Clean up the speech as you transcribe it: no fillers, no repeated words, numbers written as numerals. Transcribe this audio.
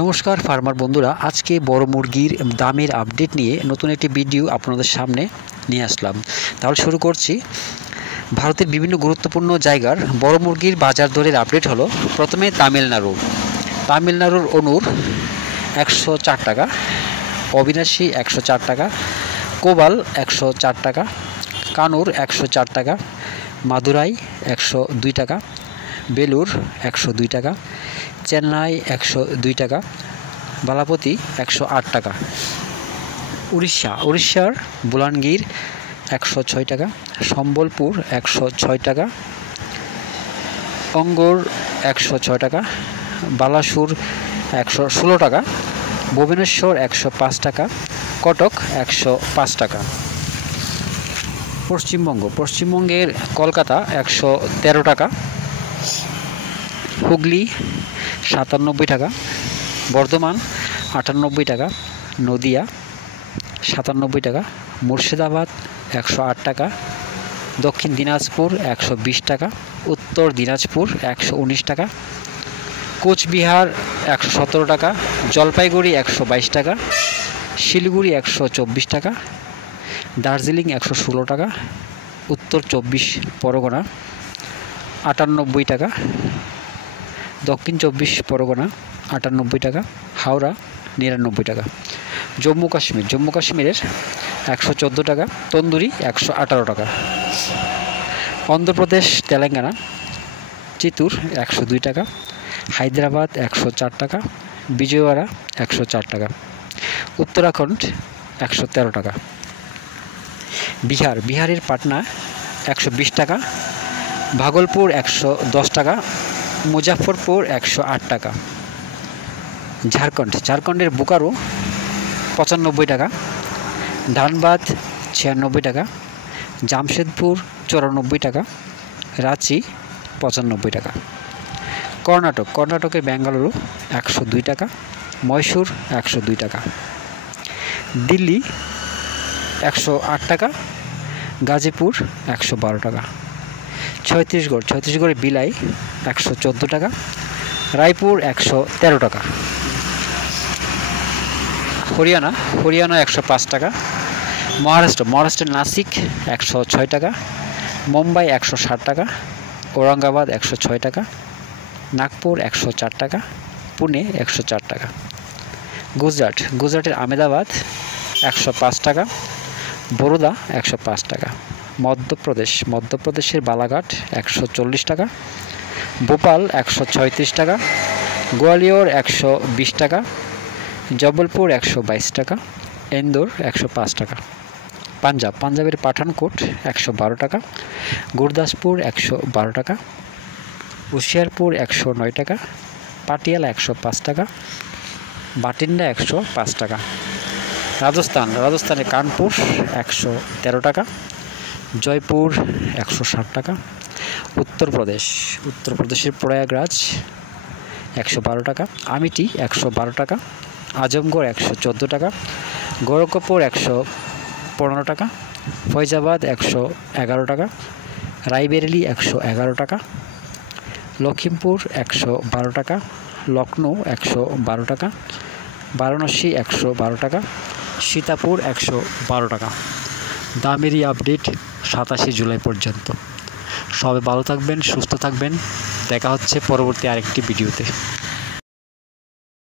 নমস্কার ফার্মার বন্ধুরা, আজকে বড় মুরগির দামের আপডেট নিয়ে নতুন একটি ভিডিও আপনাদের সামনে নিয়ে আসলাম। তাহলে শুরু করছি। ভারতের বিভিন্ন গুরুত্বপূর্ণ জায়গার বড় মুরগির বাজার দরের আপডেট হলো। প্রথমে তামিলনাড়ুর অনুর 104 টাকা, অবিনাশী 104 টাকা, কোবাল 104 টাকা, কানুর 104 টাকা, মাদুরাই 102 টাকা, বেলুর 102 টাকা, চেন্নাই 102 টাকা, বালাপতি 108 টাকা, উড়িষ্যার বুলানগীর 106 টাকা, সম্বলপুর 106 টাকা, অঙ্গর 106 টাকা, বালাসুর 116 টাকা, ভুবনেশ্বর 105 টাকা, কটক 105 টাকা। পশ্চিমবঙ্গের কলকাতা 113 টাকা, হুগলি 97 টাকা, বর্ধমান 98 টাকা, নদিয়া 97 টাকা, মুর্শিদাবাদ 108 টাকা, দক্ষিণ দিনাজপুর 120 টাকা, উত্তর দিনাজপুর 119 টাকা, কোচবিহার 117 টাকা, জলপাইগুড়ি 122 টাকা, শিলিগুড়ি 124 টাকা, দার্জিলিং 116 টাকা, উত্তর 24 পরগনা 98 টাকা, দক্ষিণ 24 পরগনা 98 টাকা, হাওড়া 99 টাকা। জম্মু কাশ্মীরের 114 টাকা, তন্দুরি 118 টাকা। অন্ধ্রপ্রদেশ তেলেঙ্গানা চিত্তুর 102 টাকা, হায়দ্রাবাদ 104 টাকা, বিজয়ওয়াড়া 104 টাকা, উত্তরাখণ্ড 113 টাকা। বিহারের পাটনা 120 টাকা, ভাগলপুর 110 টাকা, মুজাফরপুর 108 টাকা। ঝাড়খণ্ডের বোকারো 95 টাকা, ধানবাদ 96 টাকা, জামশেদপুর 94 টাকা, রাঁচি 95 টাকা। কর্ণাটকের বেঙ্গালুরু 102 টাকা, মহীশূর 102 টাকা, দিল্লি 108 টাকা, গাজীপুর 112 টাকা। ছত্তিশগড়ের বিলাই 114 টাকা, রায়পুর 113 টাকা। হরিয়ানা 105 টাকা, মহারাষ্ট্রের নাসিক 106 টাকা, মুম্বাই 160 টাকা, ঔরঙ্গাবাদ 106 টাকা, নাগপুর 104 টাকা, পুনে 104 টাকা। গুজরাটের আহমেদাবাদ 105 টাকা, বরোদা 105 টাকা। মধ্যপ্রদেশের বালাঘাট 140 টাকা, ভোপাল 136 টাকা, গোয়ালিয়র 120 টাকা, জবলপুর 122 টাকা, ইন্দোর 105 টাকা। পাঞ্জাবের পাঠানকোট 112 টাকা, গুরদাসপুর 112 টাকা, হুশিয়ারপুর 109 টাকা, পাটিয়ালা 105 টাকা, বাটিন্ডা 105 টাকা। রাজস্থানের কানপুর 113 টাকা, জয়পুর 160 টাকা। উত্তরপ্রদেশের প্রয়াগরাজ 112 টাকা, আমিটি 112 টাকা, আজমগড় 114 টাকা, গোরখপুর 115 টাকা, ফৈজাবাদ 111 টাকা, রায়বেরেলি 111 টাকা, লখিমপুর 112 টাকা, লখনৌ 112 টাকা, বারাণসী 112 টাকা, সীতাপুর 112 টাকা। দামেরই আপডেট 27 জুলাই পর্যন্ত। সবাই ভালো থাকবেন, সুস্থ থাকবেন। দেখা হচ্ছে পরবর্তী আরেকটি ভিডিওতে।